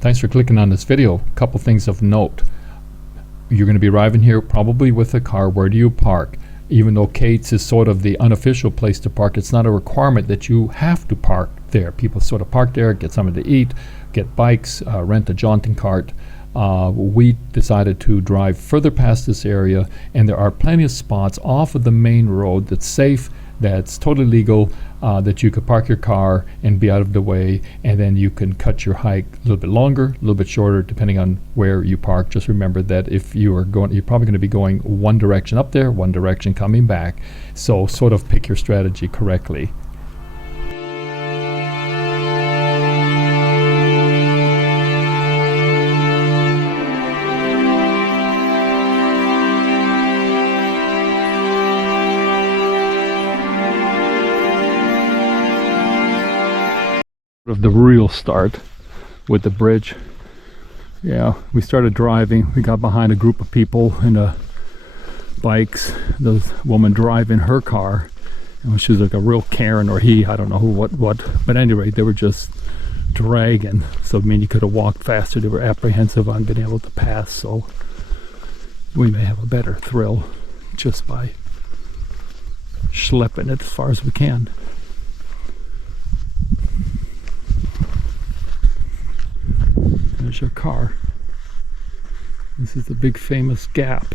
Thanks for clicking on this video. A couple things of note. You're going to be arriving here probably with a car. Where do you park? Even though Kate's is sort of the unofficial place to park, it's not a requirement that you have to park there. People sort of park there, get something to eat, get bikes, rent a jaunting cart. We decided to drive further past this area, and there are plenty of spots off of the main road that's safe, that's totally legal, that you could park your car and be out of the way, and then you can cut your hike a little bit longer, a little bit shorter, depending on where you park. Just remember that if you are going, you're probably going to be going one direction up there, one direction coming back. So sort of pick your strategy correctly. Of the real start with the bridge. Yeah, we started driving. We got behind a group of people in bikes. The woman driving her car, and she was like a real Karen, or he, I don't know who, what. But anyway, they were just dragging. So I mean, you could have walked faster. They were apprehensive on being able to pass. So we may have a better thrill just by schlepping it as far as we can. There's your car. This is the big famous gap.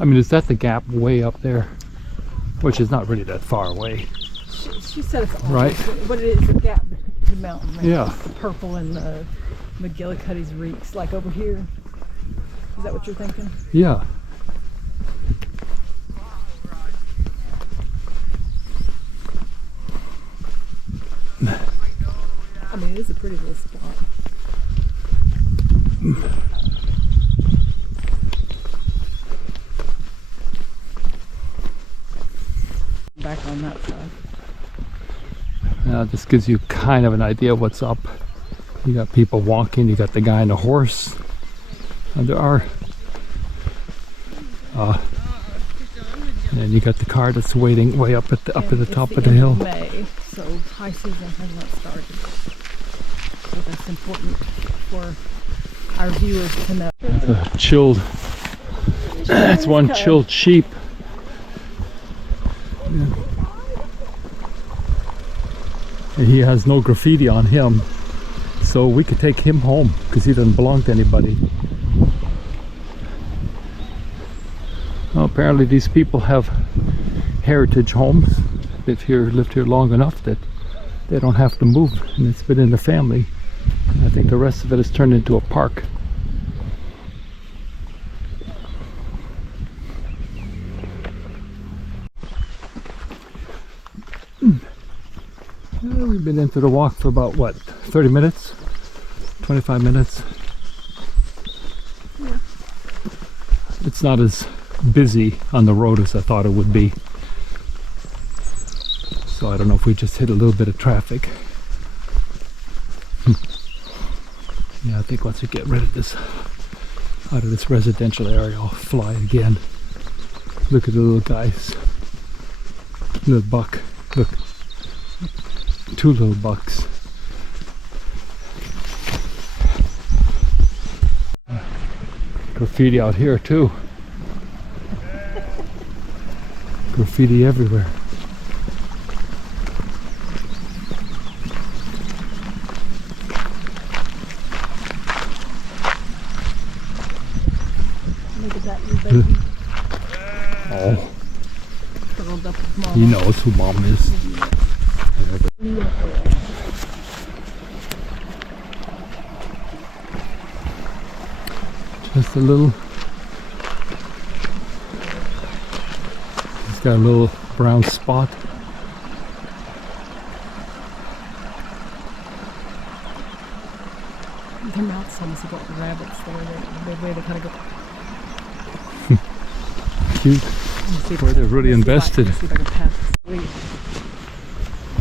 I mean, is that the gap way up there? Which is not really that far away. She said it's all right. But it is a gap between the mountain. Right? Yeah. It's the purple and the McGillicuddy's reeks, like over here. Is that what you're thinking? Yeah. I mean, it is a pretty little spot. Back on that side. Now this gives you kind of an idea of what's up. You got people walking, you got the guy on the horse. And there are and you got the car that's waiting way up at the top of the hill. May, so high season has not started. So that's important for our viewers to know. Chilled. That's one chilled sheep. Yeah. He has no graffiti on him, so we could take him home because he doesn't belong to anybody. Well, apparently these people have heritage homes. They've lived here long enough that they don't have to move, and it's been in the family. And I think the rest of it has turned into a park. We've been into the walk for about, what, 30 minutes? 25 minutes? Yeah. It's not as busy on the road as I thought it would be. So I don't know if we just hit a little bit of traffic. Yeah, I think once we get rid of this, out of this residential area, I'll fly again. Look at the little guys. Little buck. Look. 2 little bucks. Graffiti out here too. Graffiti everywhere. Look at that, your baby. Oh, Curled up with mama. he knows who mom is. Just a little. He's got a little brown spot. Their mouths almost look like rabbits. The way they kind of go. Cute. Where they're really invested. See if I can pass this leaf.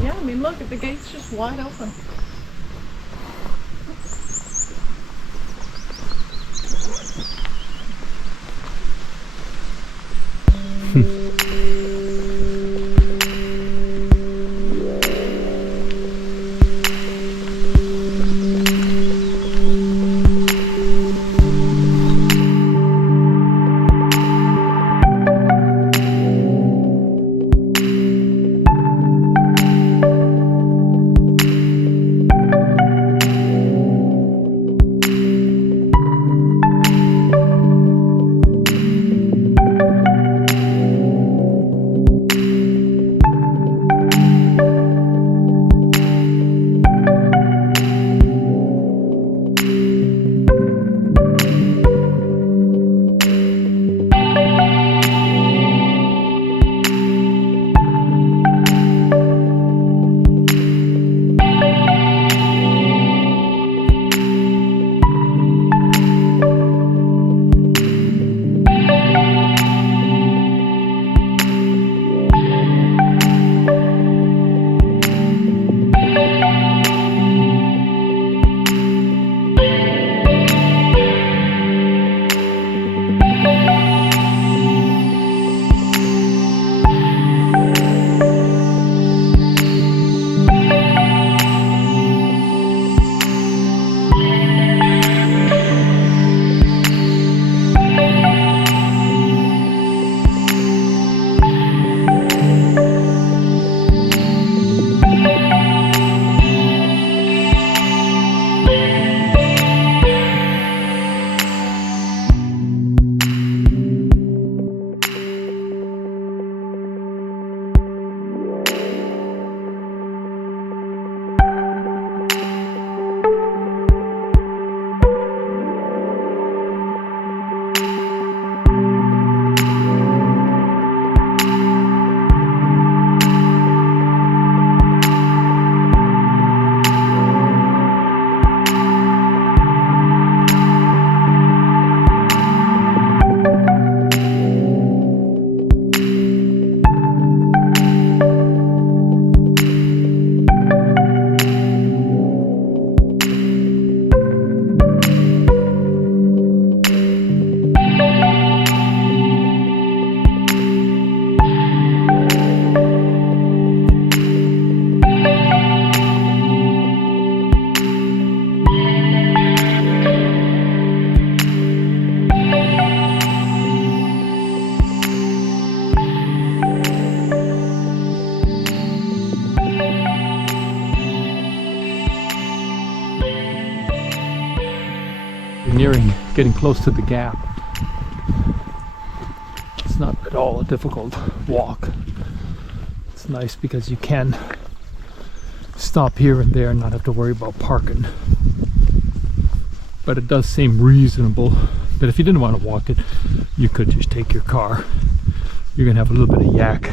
Yeah, I mean, look, the gate's just wide open. getting close to the gap. It's not at all a difficult walk. It's nice because you can stop here and there and not have to worry about parking. But it does seem reasonable that if you didn't want to walk it, you could just take your car. You're gonna have a little bit of yak,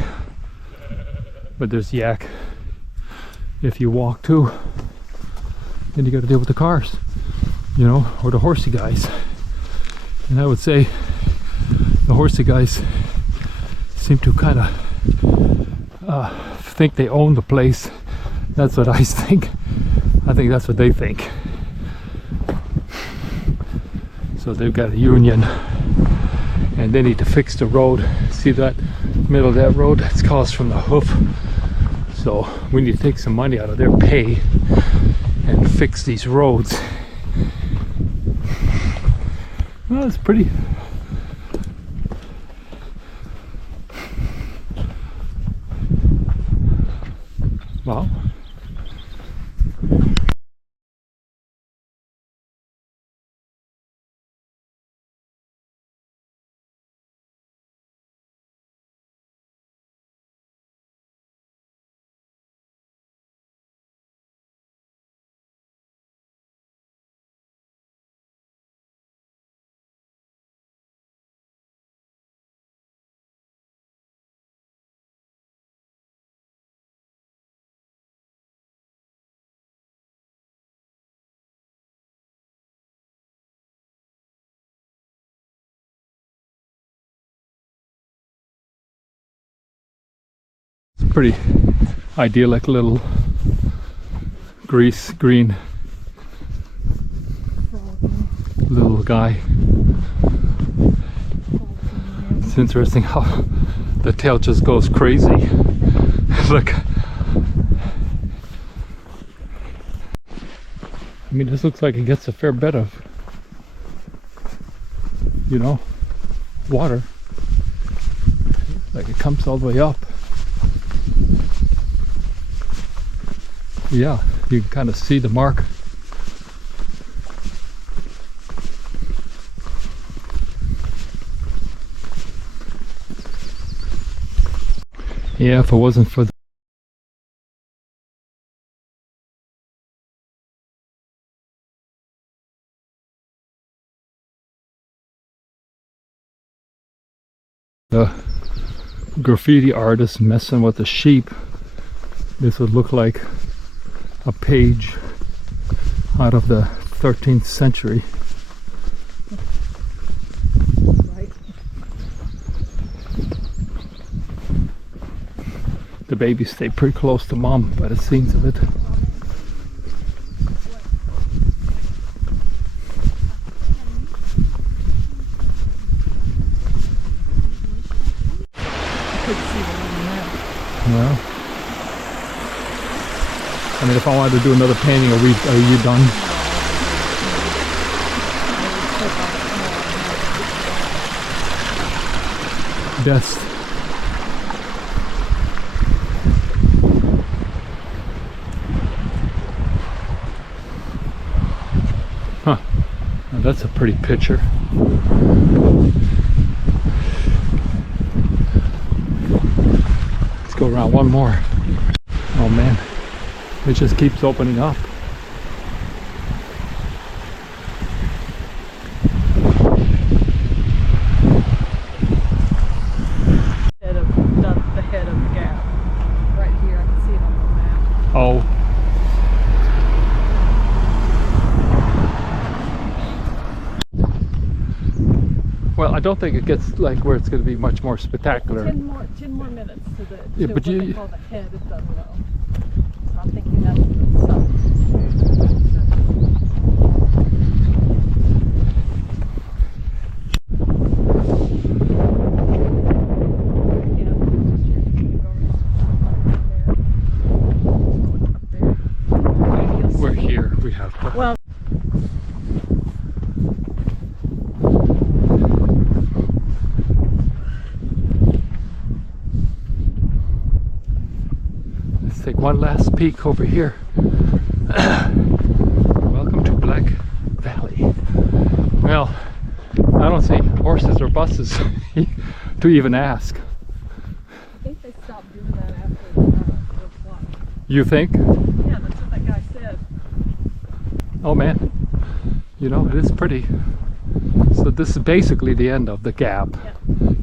but there's yak if you walk too. Then you got to deal with the cars, you know, or the horsey guys. And I would say the horsey guys seem to kind of think they own the place. That's what I think. I think that's what they think. So they've got a union and they need to fix the road. See that middle of that road? It's caused from the hoof. So we need to take some money out of their pay and fix these roads. Well, it's pretty. Wow. It's pretty idyllic little green little guy. It's interesting how the tail just goes crazy. Look. I mean, this looks like it gets a fair bit of, you know, water. Like it comes all the way up. Yeah, you can kind of see the mark. Yeah, if it wasn't for the graffiti artist messing with the sheep, this would look like a page out of the 13th century. Right. The babies stay pretty close to mom by the seams of it. Well, I mean, if I wanted to do another painting, are you done? Best. Huh. Now that's a pretty picture. Let's go around one more. Oh man. It just keeps opening up. The head of the gap. Right here, I can see it on the map. Oh. Well, I don't think it gets like where it's going to be much more spectacular. 10 more minutes to the Yeah, to but what you- they call the head of Dunloe. So I'm thinking that's some. We're here. We have to. Well, Let's take one last peek over here. Welcome to Black Valley. Well, I don't see horses or buses to even ask. I think they stopped doing that after 4 o'clock. You think? Yeah, that's what that guy said. Oh man, you know, it is pretty. So this is basically the end of the gap. Yeah.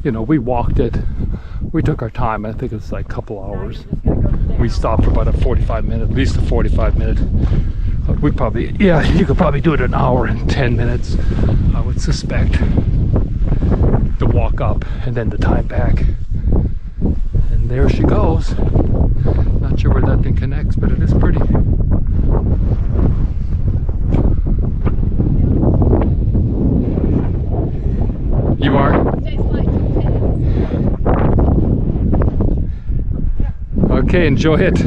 You know, we walked it. We took our time. I think it was like a couple hours. Now you're just gonna go down. We stopped for about a 45 minute, at least a 45 minute. We probably, yeah, you could probably do it an hour and 10 minutes, I would suspect. The walk up and then the time back. And there she goes. Not sure where that thing connects, but it is pretty. You are? Okay, enjoy it.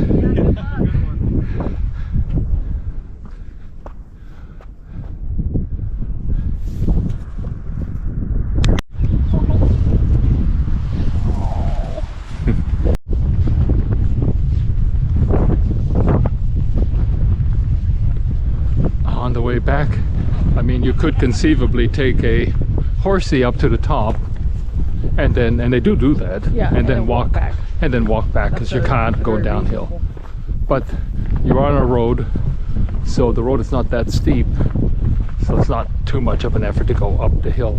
On the way back, I mean, you could conceivably take a horsey up to the top, and they do that, Yeah, and then walk back. and then walk back because you can't go downhill. But you're on a road, so the road is not that steep, so it's not too much of an effort to go up the hill.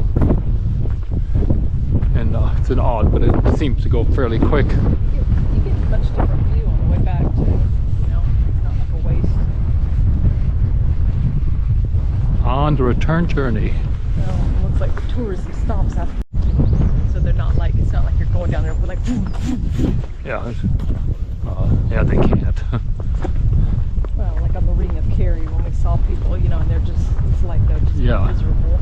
And it's an odd, but it seems to go fairly quick. You get a much different view on the way back too. You know, it's not like a waste. On the return journey. Well, it looks like tourism stops after, so they're not like, it's not like you're going down there with like. Yeah, yeah, they can't. Well, like on the ring of Kerry when we saw people, you know, and they're just, it's like they're just Yeah. miserable.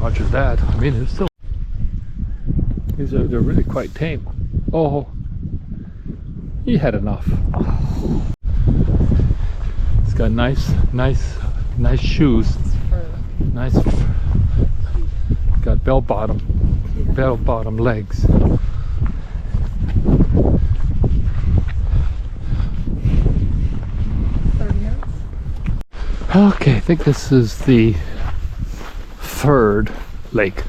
Roger that. I mean, it's still, they're really quite tame. Oh, he had enough. It's got nice shoes. Nice. Got bell bottom legs. 30 minutes? Okay, I think this is the third lake.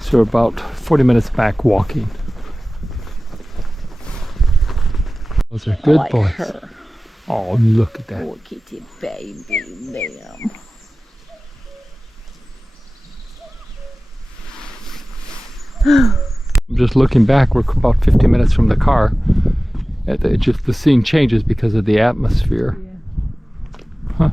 So we're about 40 minutes back walking. Those are good like boys. her. Oh, look at that. Oh, kitty baby, bam. I'm just looking back, we're about 50 minutes from the car. The scene changes because of the atmosphere. Yeah. Huh.